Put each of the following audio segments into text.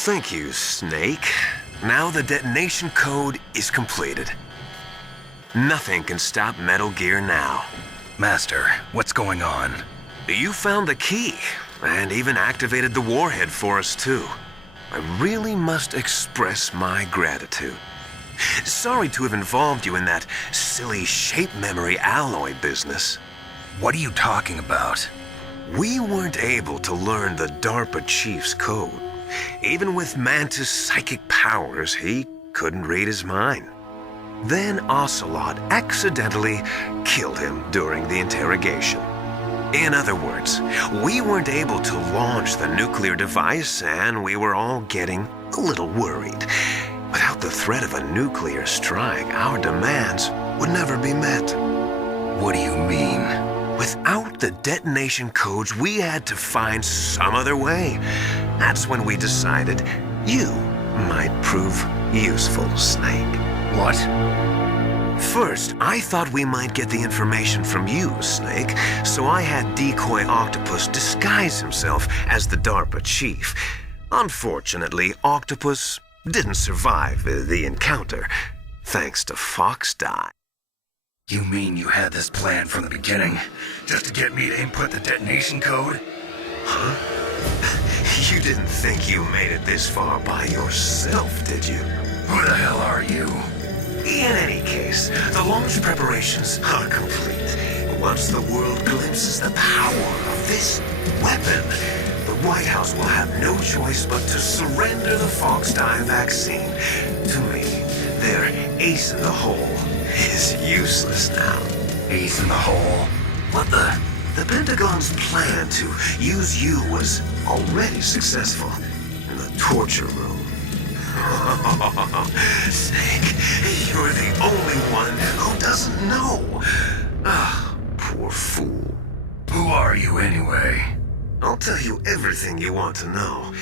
Thank you, Snake. Now the detonation code is completed. Nothing can stop Metal Gear now. Master, what's going on? You found the key, and even activated the warhead for us, too. I really must express my gratitude. Sorry to have involved you in that silly shape memory alloy business. What are you talking about? We weren't able to learn the DARPA chief's code. Even with Mantis' psychic powers, he couldn't read his mind. Then Ocelot accidentally killed him during the interrogation. In other words, we weren't able to launch the nuclear device, and we were all getting a little worried. Without the threat of a nuclear strike, our demands would never be met. What do you mean? Without the detonation codes, we had to find some other way. That's when we decided you might prove useful, Snake. What? First, I thought we might get the information from you, Snake, so I had Decoy Octopus disguise himself as the DARPA chief. Unfortunately, Octopus didn't survive the encounter, thanks to Fox Die. You mean you had this plan from the beginning, just to get me to input the detonation code? Huh? You didn't think you made it this far by yourself, did you? Who the hell are you? In any case, the launch preparations are complete. Once the world glimpses the power of this weapon, the White House will have no choice but to surrender the Fox Die vaccine to me. Their ace in the hole is useless now. Ace in the hole? But the Pentagon's plan to use you was already successful in the torture room. Snake, you're the only one who doesn't know. Ah, poor fool. Who are you anyway? I'll tell you everything you want to know.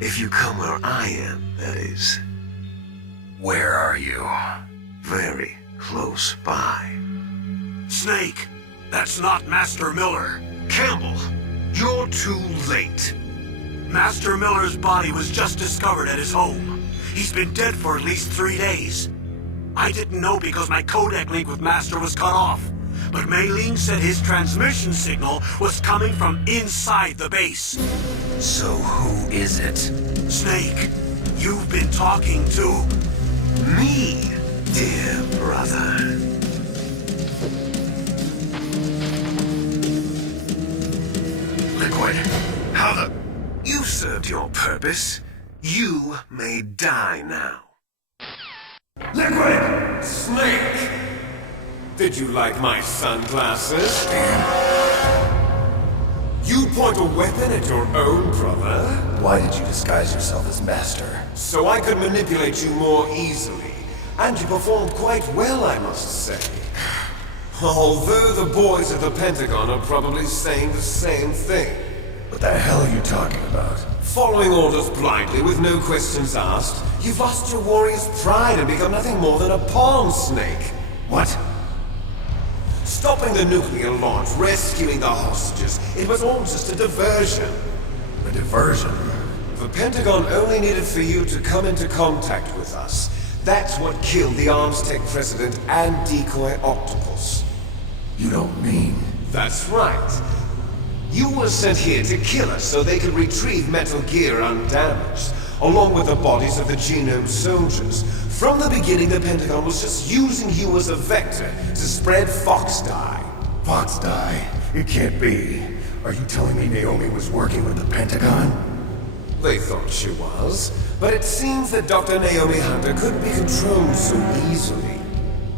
If you come where I am, that is. Where are you? Very close by. Snake, that's not Master Miller. Campbell, you're too late. Master Miller's body was just discovered at his home. He's been dead for at least 3 days. I didn't know because my codec link with Master was cut off. But Mei Ling said his transmission signal was coming from inside the base. So who is it? Snake, you've been talking to... Me, dear brother. Liquid, how the... You served your purpose. You may die now. Liquid! Snake! Did you like my sunglasses? You point a weapon at your own brother? Why did you disguise yourself as Master? So I could manipulate you more easily. And you performed quite well, I must say. Although the boys at the Pentagon are probably saying the same thing. What the hell are you talking about? Following orders blindly with no questions asked, you've lost your warrior's pride and become nothing more than a pawn, Snake. What? Stopping the nuclear launch, rescuing the hostages, it was all just a diversion. A diversion? The Pentagon only needed for you to come into contact with us. That's what killed the ArmsTech president and Decoy Octopus. You don't mean... That's right. You were sent here to kill us so they could retrieve Metal Gear undamaged, along with the bodies of the Genome soldiers. From the beginning, the Pentagon was just using you as a vector to spread Fox Die. Fox Die? It can't be. Are you telling me Naomi was working with the Pentagon? They thought she was, but it seems that Dr. Naomi Hunter couldn't be controlled so easily.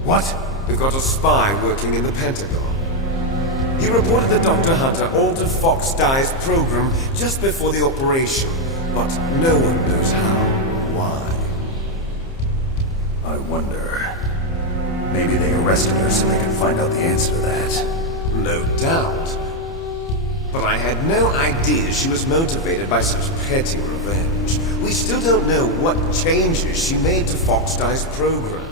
What? We've got a spy working in the Pentagon. He reported that Dr. Hunter altered Fox Die's program just before the operation, but no one knows how or why. I wonder... Maybe they arrested her so they can find out the answer to that. No doubt. But I had no idea she was motivated by such petty revenge. We still don't know what changes she made to Fox Die's program.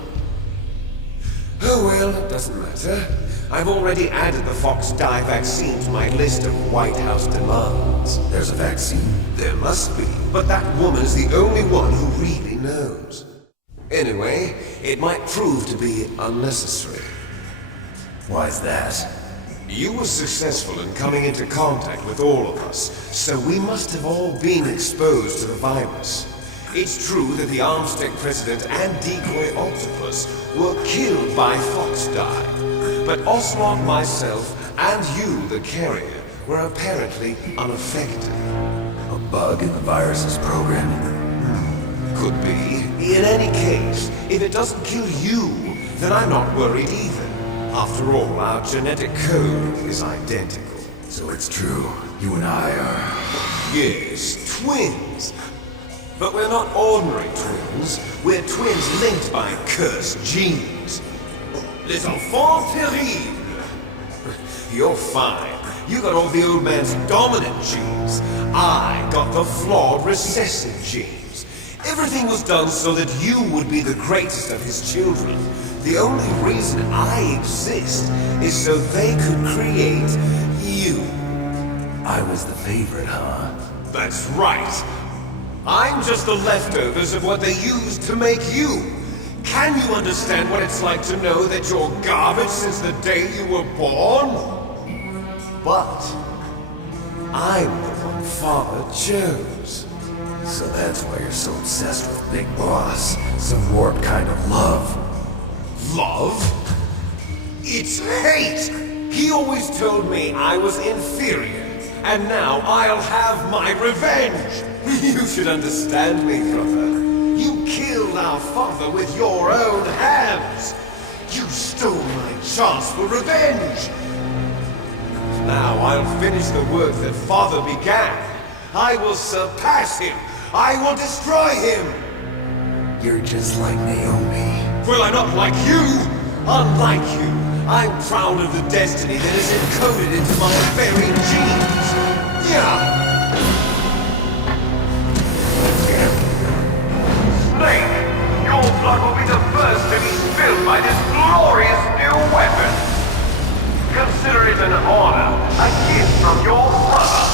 Oh well, it doesn't matter. I've already added the Fox Die vaccine to my list of White House demands. There's a vaccine? There must be, but that woman's the only one who really knows. Anyway, it might prove to be unnecessary. Why's that? You were successful in coming into contact with all of us, so we must have all been exposed to the virus. It's true that the Armstead president and decoy octopus were killed by Fox Die, but Ocelot, myself, and you, the carrier, were apparently unaffected. A bug in the virus's programming? Could be. In any case, if it doesn't kill you, then I'm not worried either. After all, our genetic code is identical. So it's true, you and I are... Yes, twins. But we're not ordinary twins. We're twins linked by cursed genes. Les enfants terribles. You're fine. You got all the old man's dominant genes. I got the flawed recessive genes. Everything was done so that you would be the greatest of his children. The only reason I exist is so they could create you. I was the favorite, huh? That's right. I'm just the leftovers of what they used to make you. Can you understand what it's like to know that you're garbage since the day you were born? But I'm the one Father chose. So that's why you're so obsessed with Big Boss. Some warped kind of love. Love? It's hate! He always told me I was inferior, and now I'll have my revenge! You should understand me, brother. You killed our father with your own hands! You stole my chance for revenge! Now I'll finish the work that father began. I will surpass him! I will destroy him! You're just like Naomi. Well, I'm not like you! Unlike you, I'm proud of the destiny that is encoded into my very genes! Yeah! Snake! Your blood will be the first to be spilled by this glorious new weapon! Consider it an honor, a gift from your brother!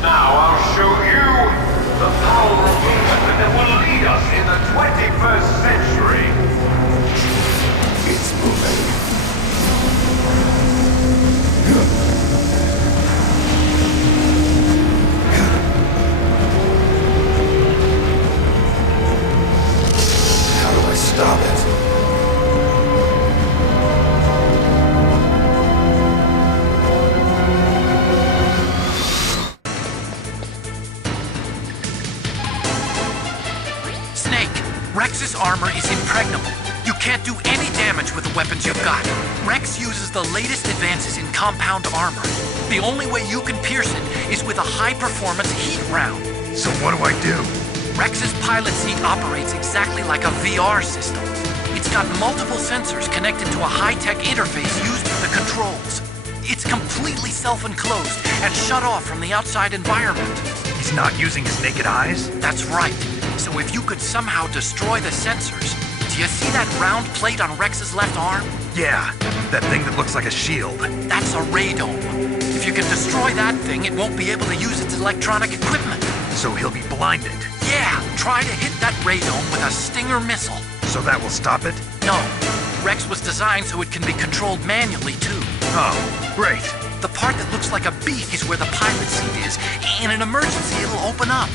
Now I'll show you the power of the weapon that will lead us in the 21st century! It's moving. How do I stop it? Rex's armor is impregnable. You can't do any damage with the weapons you've got. Rex uses the latest advances in compound armor. The only way you can pierce it is with a high-performance heat round. So what do I do? Rex's pilot seat operates exactly like a VR system. It's got multiple sensors connected to a high-tech interface used for the controls. It's completely self-enclosed and shut off from the outside environment. He's not using his naked eyes? That's right. So if you could somehow destroy the sensors, do you see that round plate on Rex's left arm? Yeah, that thing that looks like a shield. That's a radome. If you can destroy that thing, it won't be able to use its electronic equipment. So he'll be blinded. Yeah, try to hit that radome with a Stinger missile. So that will stop it? No. Rex was designed so it can be controlled manually, too. Oh, great. The part that looks like a beak is where the pilot seat is. In an emergency, it'll open up.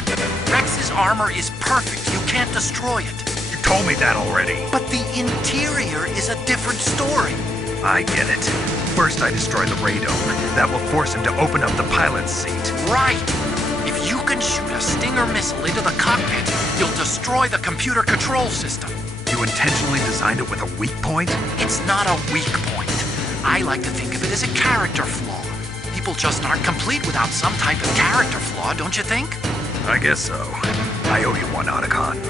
Rex's armor is perfect. You can't destroy it. You told me that already. But the interior is a different story. I get it. First I destroy the radome. That will force him to open up the pilot's seat. Right. If you can shoot a Stinger missile into the cockpit, you'll destroy the computer control system. You intentionally designed it with a weak point? It's not a weak point. I like to think of it as a character flaw. People just aren't complete without some type of character flaw, don't you think? I guess so. I owe you one, Otacon.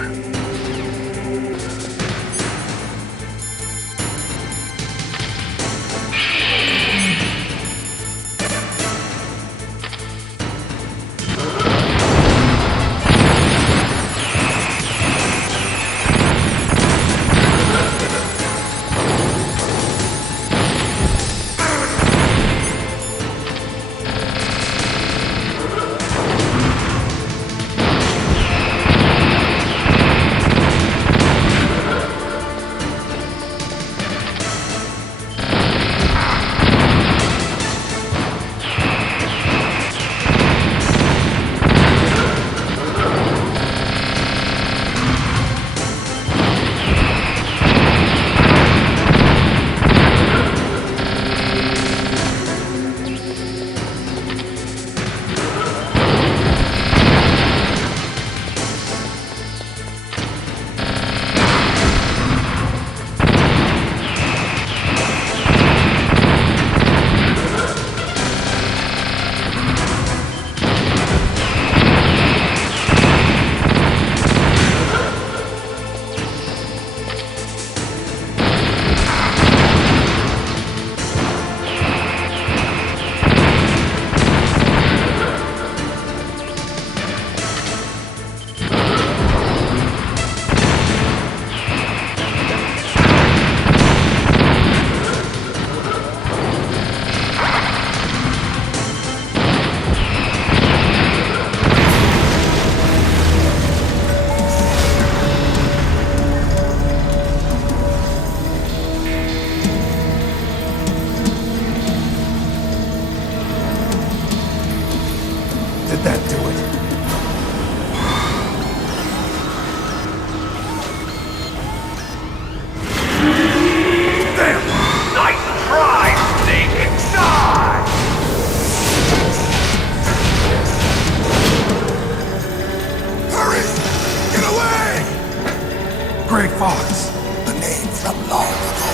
Great Fox. The name from long ago.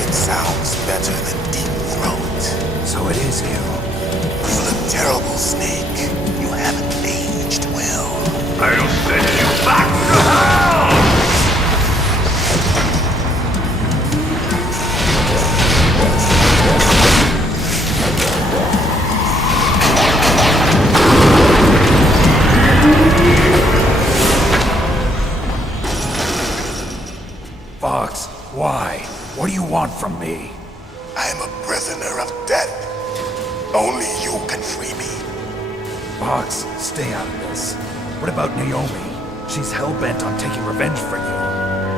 It sounds better than Deep Throat. So it is you. You're a terrible snake. You haven't aged well. I'll send you back to hell! Fox, why? What do you want from me? I'm a prisoner of death. Only you can free me. Fox, stay out of this. What about Naomi? She's hell-bent on taking revenge for you.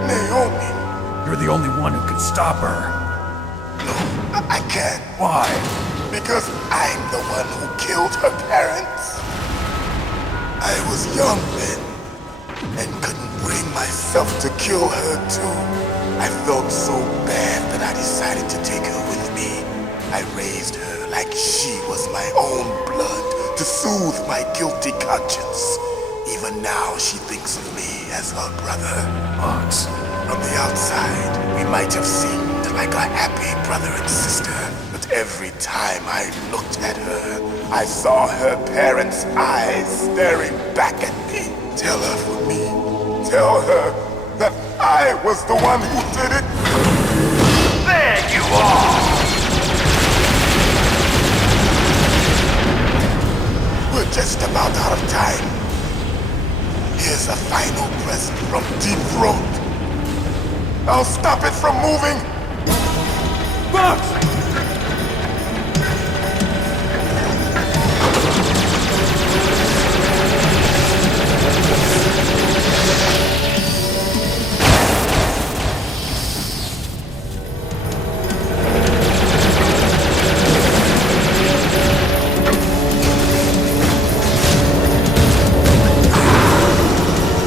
Naomi? You're the only one who can stop her. No, I can't. Why? Because I'm the one who killed her parents. I was young then, and couldn't bring myself to kill her too. I felt so bad that I decided to take her with me. I raised her like she was my own blood to soothe my guilty conscience. Even now she thinks of me as her brother. Fox. From the outside, we might have seemed like a happy brother and sister, but every time I looked at her, I saw her parents' eyes staring back at me. Tell her for me. Tell her that I was the one who did it. There you are! We're just about out of time. Here's a final present from Deep Throat. I'll stop it from moving. Fox!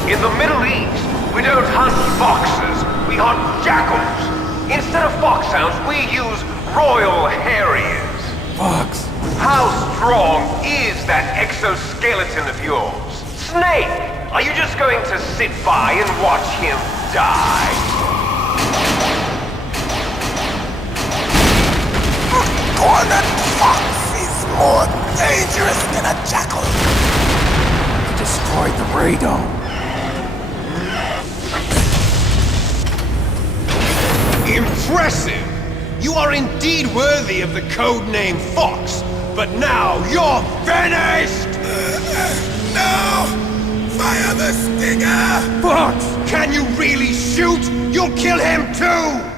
In the Middle East, we don't hunt foxes, we hunt jackals. Instead of foxhounds, we use royal harriers. Fox! How strong is that exoskeleton of yours? Snake, are you just going to sit by and watch him die? Cornered fox is more dangerous than a jackal. Destroyed the radome. Impressive! You are indeed worthy of the codename Fox, but now you're finished! No! Fire the stinger! Fox! Can you really shoot? You'll kill him too!